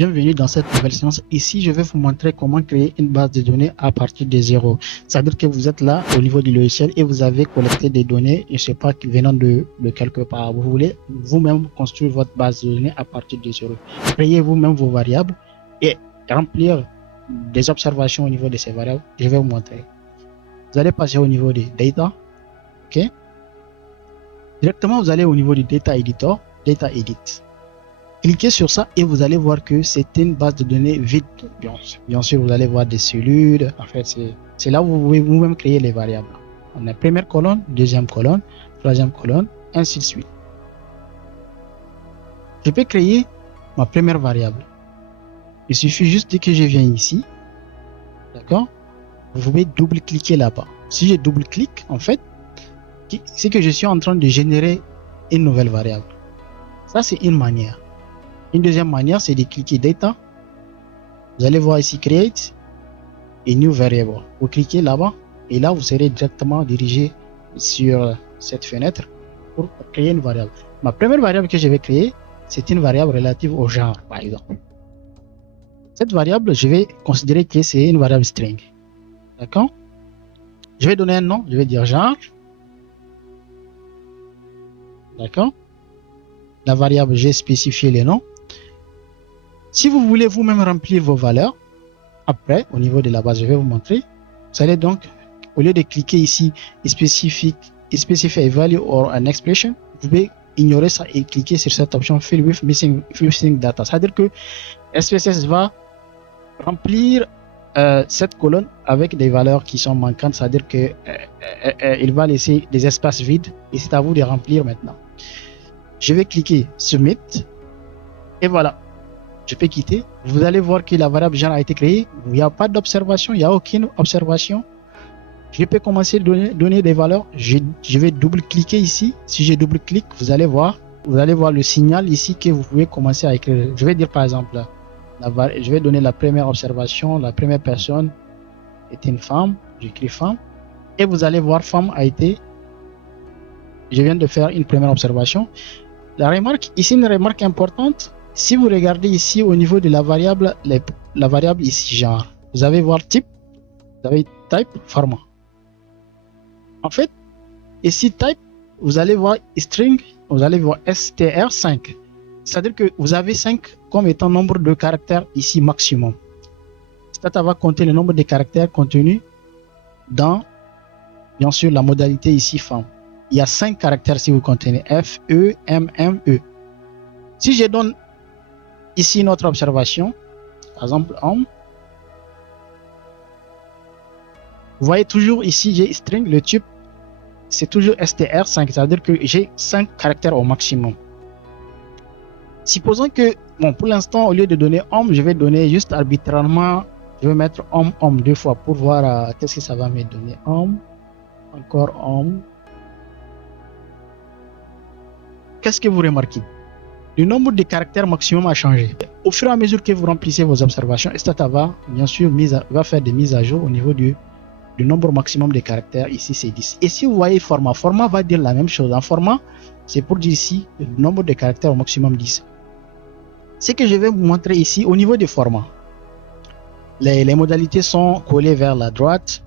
Bienvenue dans cette nouvelle séance. Ici, je vais vous montrer comment créer une base de données à partir de zéro. C'est-à-dire que vous êtes là au niveau du logiciel et vous avez collecté des données, je ne sais pas, venant de quelque part. Vous voulez vous-même construire votre base de données à partir de zéro. Créez vous-même vos variables et remplir des observations au niveau de ces variables. Je vais vous montrer. Vous allez passer au niveau de Data. OK? Directement, vous allez au niveau du Data Editor, Data Edit. Cliquez sur ça et vous allez voir que c'est une base de données vide. Bien sûr, vous allez voir des cellules. En fait, c'est là où vous pouvez vous-même créer les variables. On a première colonne, deuxième colonne, troisième colonne, ainsi de suite. Je peux créer ma première variable. Il suffit juste que je viens ici. D'accord? Vous pouvez double-cliquer là-bas. Si je double-clique, en fait, c'est que je suis en train de générer une nouvelle variable. Ça, c'est une manière. Une deuxième manière, c'est de cliquer Data. Vous allez voir ici Create et New Variable. Vous cliquez là-bas et là, vous serez directement dirigé sur cette fenêtre pour créer une variable. Ma première variable que je vais créer, c'est une variable relative au genre, par exemple. Cette variable, je vais considérer que c'est une variable string. D'accord? Je vais donner un nom, je vais dire genre. D'accord? La variable, j'ai spécifié les noms. Si vous voulez vous-même remplir vos valeurs, après, au niveau de la base, je vais vous montrer. Vous allez donc, au lieu de cliquer ici, specify a value or an expression, vous pouvez ignorer ça et cliquer sur cette option Fill with missing data. C'est-à-dire que SPSS va remplir cette colonne avec des valeurs qui sont manquantes, c'est-à-dire que il va laisser des espaces vides et c'est à vous de remplir maintenant. Je vais cliquer Submit et voilà. Je peux quitter. Vous allez voir que la variable genre a été créée. Il n'y a pas d'observation, il n'y a aucune observation. Je peux commencer à donner des valeurs. Je vais double-cliquer ici. Si je double-clique, vous allez voir le signal ici que vous pouvez commencer à écrire. Je vais dire par exemple, je vais donner la première observation. La première personne est une femme. J'écris femme. Et vous allez voir femme a été. Je viens de faire une première observation. La remarque, ici une remarque importante. Si vous regardez ici au niveau de la variable ici genre, vous allez voir type, vous avez type, format. En fait, ici type, vous allez voir string, vous allez voir str5. C'est-à-dire que vous avez 5 comme étant nombre de caractères ici maximum. Ça va compter le nombre de caractères contenus dans, bien sûr, la modalité ici femme. Il y a 5 caractères si vous contenez F, E, M, M, E. Si je donne ici notre observation, par exemple homme, vous voyez toujours ici j'ai string, le type c'est toujours str5, c'est-à-dire que j'ai 5 caractères au maximum. Supposons que, bon, pour l'instant au lieu de donner homme, je vais donner juste arbitrairement, je vais mettre homme 2 fois pour voir qu'est-ce que ça va me donner. Homme, encore homme. Qu'est-ce que vous remarquez? Le nombre de caractères maximum a changé. Au fur et à mesure que vous remplissez vos observations, Stata va bien sûr faire des mises à jour au niveau du nombre maximum de caractères. Ici, c'est 10. Et si vous voyez format, format va dire la même chose. En format, c'est pour dire ici le nombre de caractères au maximum 10. Ce que je vais vous montrer ici au niveau des formats. Les modalités sont collées vers la droite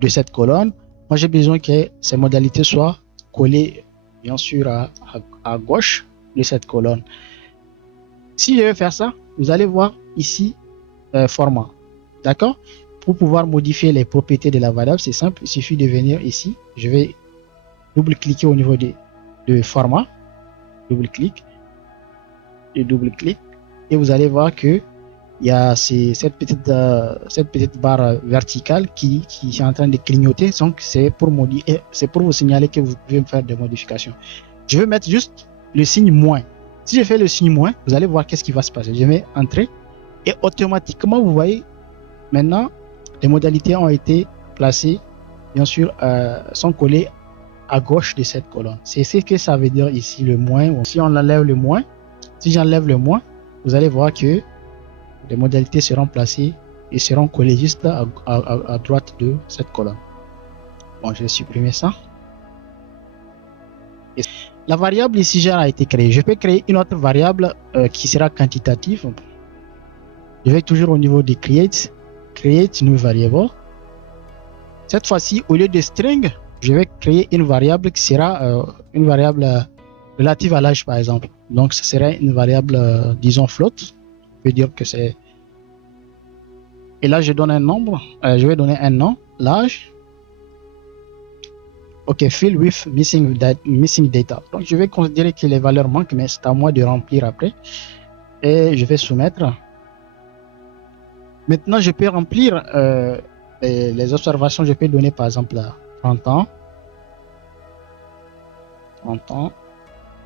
de cette colonne. Moi, j'ai besoin que ces modalités soient collées bien sûr à gauche de cette colonne. Si je vais faire ça, vous allez voir ici format. D'accord? Pour pouvoir modifier les propriétés de la variable, c'est simple. Il suffit de venir ici. Je vais double-cliquer au niveau de format. Double-clic. Et double-clic. Et vous allez voir que il y a cette petite barre verticale qui est en train de clignoter. Donc, c'est pour vous signaler que vous pouvez faire des modifications. Je vais mettre juste le signe moins. Si je fais le signe moins, vous allez voir qu'est-ce qui va se passer. Je vais entrer et automatiquement, vous voyez, maintenant, les modalités ont été placées, bien sûr, sont collées à gauche de cette colonne. C'est ce que ça veut dire ici, le moins. Si on enlève le moins, si j'enlève le moins, vous allez voir que les modalités seront placées et seront collées juste à droite de cette colonne. Bon, je vais supprimer ça. Et la variable ici genre a été créée. Je peux créer une autre variable qui sera quantitative. Je vais toujours au niveau de create new variable. Cette fois-ci, au lieu de string, je vais créer une variable qui sera une variable relative à l'âge, par exemple. Donc, ce serait une variable, disons, float. On peut dire que c'est... Et là, je donne un nombre. Je vais donner un nom, l'âge. OK, fill with missing data. Donc, je vais considérer que les valeurs manquent, mais c'est à moi de remplir après. Et je vais soumettre. Maintenant, je peux remplir les observations. Je peux donner, par exemple, 30 ans. 30 ans.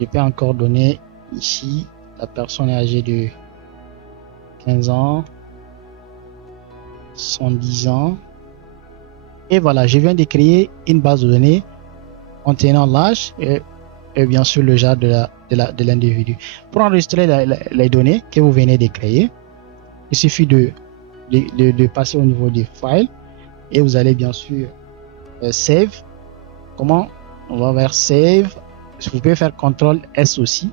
Je peux encore donner ici, la personne est âgée de 15 ans, 110 ans. Et voilà, je viens de créer une base de données contenant l'âge et bien sûr le genre de l'individu. Pour enregistrer les données que vous venez de créer, il suffit de passer au niveau des files et vous allez bien sûr save. Comment on va vers save? Vous pouvez faire CTRL S aussi,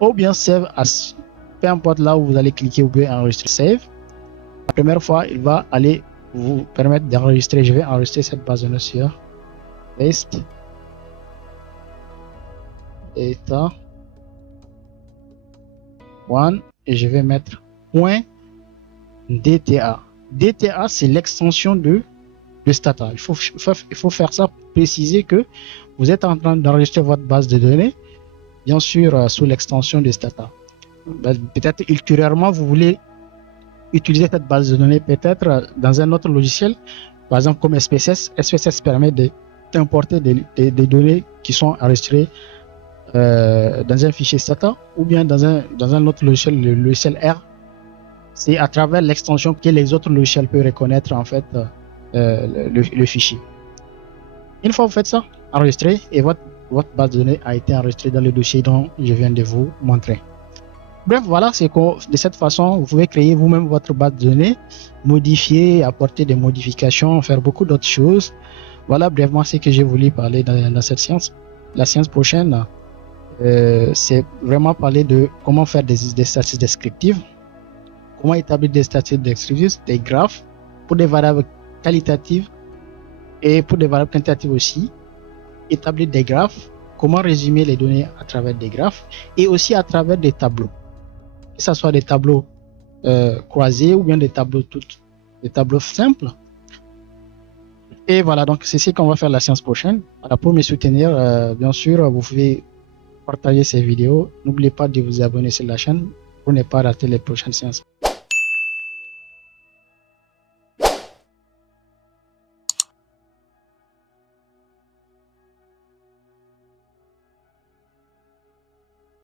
ou bien save as. Peu importe là où vous allez cliquer, vous pouvez enregistrer save. La première fois, il va aller vous permettre d'enregistrer. Je vais enregistrer cette base de données sur paste data one et je vais mettre point DTA. DTA, c'est l'extension de Stata. Il faut faire ça pour préciser que vous êtes en train d'enregistrer votre base de données, bien sûr, sous l'extension de Stata. Peut-être ultérieurement, vous voulez utiliser cette base de données peut-être dans un autre logiciel, par exemple comme SPSS. SPSS permet d'importer des données qui sont enregistrées dans un fichier Stata ou bien dans un autre logiciel, le logiciel R. C'est à travers l'extension que les autres logiciels peuvent reconnaître en fait le fichier. Une fois que vous faites ça, enregistrez et votre base de données a été enregistrée dans le dossier dont je viens de vous montrer. Bref, voilà, c'est que de cette façon, vous pouvez créer vous-même votre base de données, modifier, apporter des modifications, faire beaucoup d'autres choses. Voilà brièvement ce que j'ai voulu parler dans cette séance. La séance prochaine, c'est vraiment parler de comment faire des statistiques descriptives, comment établir des statistiques descriptives, des graphes pour des variables qualitatives et pour des variables quantitatives aussi, établir des graphes, comment résumer les données à travers des graphes et aussi à travers des tableaux, que ce soit des tableaux croisés ou bien des tableaux simples. Et voilà, donc c'est ce qu'on va faire la séance prochaine. Alors, pour me soutenir, bien sûr, vous pouvez partager ces vidéos. N'oubliez pas de vous abonner sur la chaîne pour ne pas rater les prochaines séances.